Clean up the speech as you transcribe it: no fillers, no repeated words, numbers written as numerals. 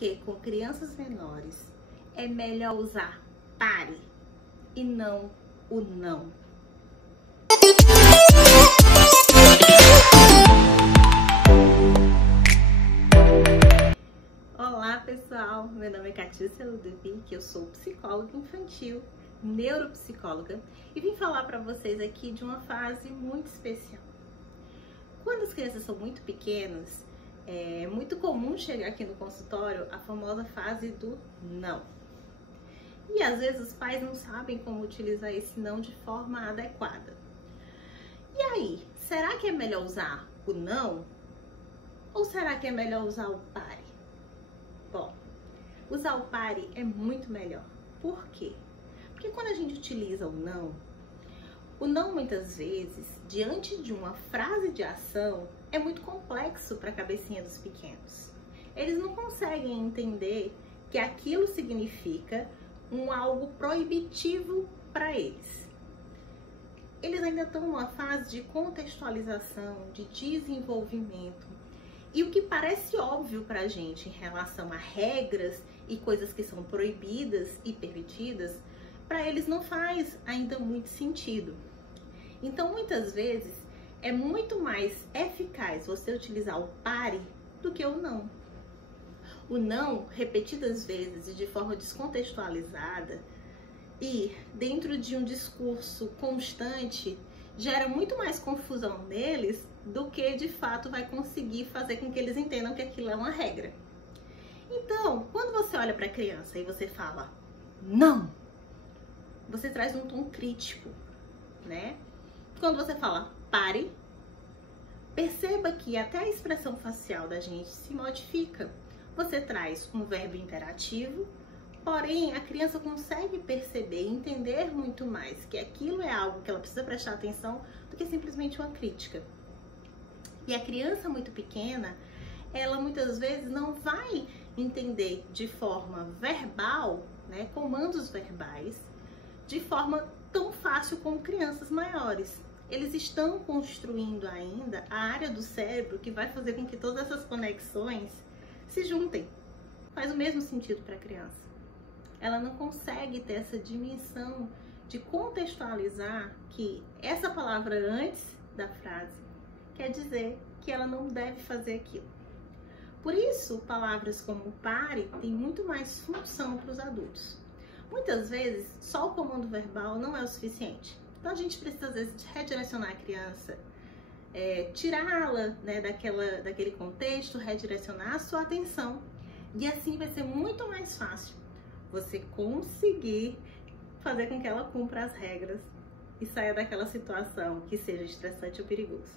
que com crianças menores é melhor usar pare e não o não? Olá pessoal, meu nome é Catiúcia Ludovic, eu sou psicóloga infantil, neuropsicóloga e vim falar para vocês aqui de uma fase muito especial. Quando as crianças são muito pequenas, é muito comum chegar aqui no consultório a famosa fase do não. E às vezes os pais não sabem como utilizar esse não de forma adequada. E aí, será que é melhor usar o não? Ou será que é melhor usar o pare? Bom, usar o pare é muito melhor. Por quê? Porque quando a gente utiliza o não muitas vezes, diante de uma frase de ação, é muito complexo para a cabecinha dos pequenos. Eles não conseguem entender que aquilo significa algo proibitivo para eles. Eles ainda estão numa fase de contextualização, de desenvolvimento. E o que parece óbvio para a gente em relação a regras e coisas que são proibidas e permitidas, para eles não faz ainda muito sentido. Então, muitas vezes, é muito mais eficaz você utilizar o pare do que o não. O não, repetidas vezes e de forma descontextualizada e dentro de um discurso constante, gera muito mais confusão neles do que de fato vai conseguir fazer com que eles entendam que aquilo é uma regra. Então, quando você olha para a criança e você fala não, você traz um tom crítico, né? Quando você fala pare, perceba que até a expressão facial da gente se modifica. Você traz um verbo imperativo, porém a criança consegue perceber e entender muito mais que aquilo é algo que ela precisa prestar atenção do que simplesmente uma crítica. E a criança muito pequena, ela muitas vezes não vai entender de forma verbal, né, comandos verbais, de forma tão fácil como crianças maiores. Eles estão construindo ainda a área do cérebro que vai fazer com que todas essas conexões se juntem. Faz o mesmo sentido para a criança. Ela não consegue ter essa dimensão de contextualizar que essa palavra antes da frase quer dizer que ela não deve fazer aquilo. Por isso, palavras como pare têm muito mais função para os adultos. Muitas vezes, só o comando verbal não é o suficiente. Então, a gente precisa, às vezes, redirecionar a criança, tirá-la, né, daquele contexto, redirecionar a sua atenção. E assim vai ser muito mais fácil você conseguir fazer com que ela cumpra as regras e saia daquela situação que seja estressante ou perigoso.